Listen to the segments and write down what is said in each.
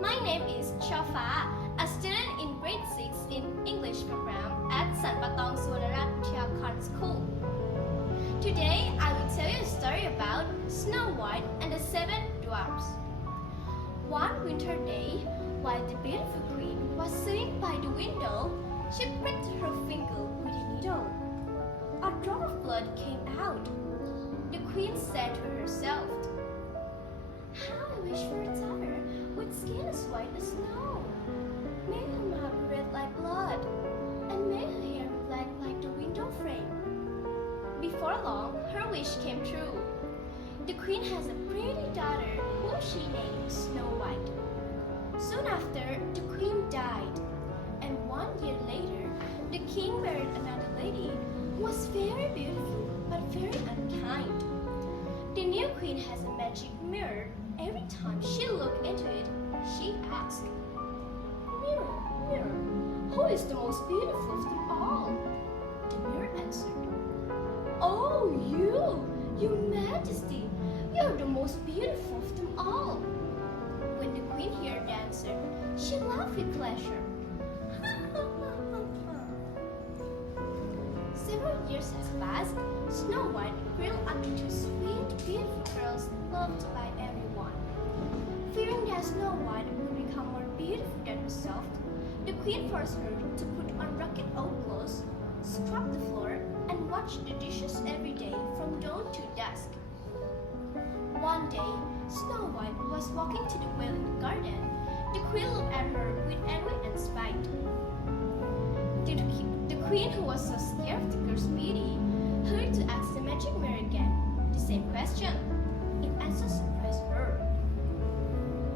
My name is Chorfah, a student in grade 6 in English program at SWR School. Today, I will tell you a story about Snow White and the 7 dwarfs. One winter day, while the beautiful queen was sitting by the window, she pricked her finger with a needle. A drop of blood came out. The queen said to herself, "How I wish for a daughter with skin as white as snow. May her mouth be red like blood, and may her hair be black like the window frame." Before long, her wish came true. The queen has a pretty daughter whom she named Snow White. Soon after, the queen died, and 1 year later, the king married another lady who was very beautiful but very unkind. The new queen has a magic mirror. Every time she looked into it, she asked, "Mirror, mirror, who is the most beautiful of them all?" The mirror answered, "Oh, your majesty, you are the most beautiful of them all." When the queen heard the answer, she laughed with pleasure. Several years has passed. Snow White grew up to two sweet, beautiful girls loved by everyone. Fearing that Snow White would become more beautiful than herself, the queen forced her to put on ragged old clothes, scrub the floor, and wash the dishes every day from dawn to dusk. One day, Snow White was walking to the well in the garden. The queen looked at her with envy and spite. The queen, who was so scared of the girl's beauty, hurried to ask the magic mirror again the same question. It answer surprised her.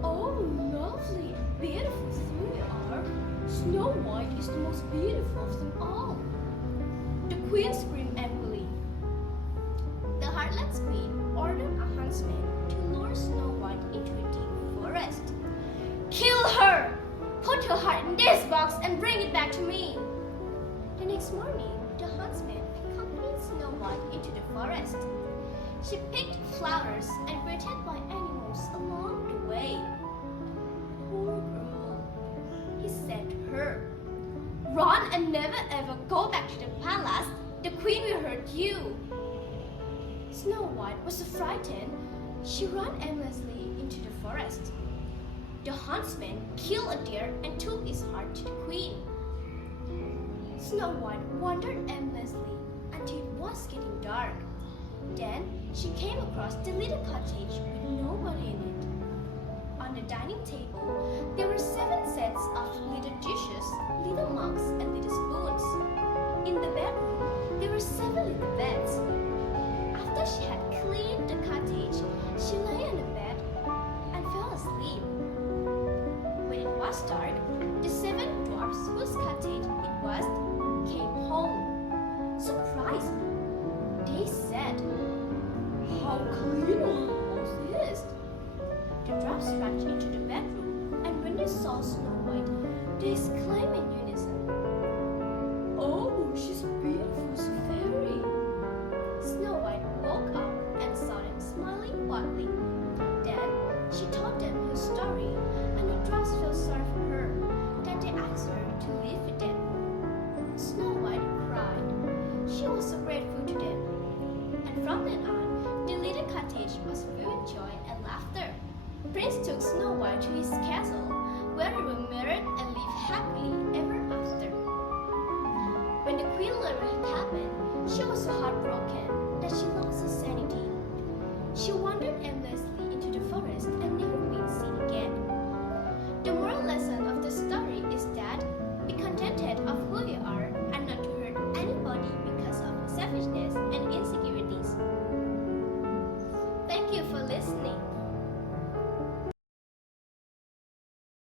"Oh, lovely and beautiful through you are. Snow White is the most beautiful of them all." The queen screamed angrily. The heartless queen ordered a huntsman to lure Snow White into a deep forest. "Kill her! Put her heart in this box and bring it back to me." The next morning, the huntsman accompanied Snow White into the forest. She picked flowers and greeted by animals along the way. "Poor girl," he said to her. "Run and never ever go back to the palace. The queen will hurt you." Snow White was so frightened, she ran aimlessly into the forest. The huntsman killed a deer and took its heart to the queen. Snow White wandered aimlessly until it was getting dark. Then she came across the little cottage with nobody in it. On the dining table, there were 7 sets of little dishes, little mugs, and little spoons. In the bedroom, there were 7 little beds. After she had cleaned the cottage, she lay on the bed and fell asleep. When it was dark, the 7 dwarfs whose cottage it was came home. Surprised, they said, "How clean our house is!" The dwarfs rushed into the bedroom, and when they saw Snow White, they exclaimed in unison, "Oh, she's beautiful as a fairy!" Snow White woke up and saw them smiling widely. Then she told them her story, and the dwarfs felt sorry for her. Then they asked her to live with them. Snow White cried. She was so grateful to them. And from then on, the little cottage was filled with joy and laughter. Prince took Snow White to his castle, where they were married and lived happily ever after. When the queen learned what had happened, she was so heartbroken.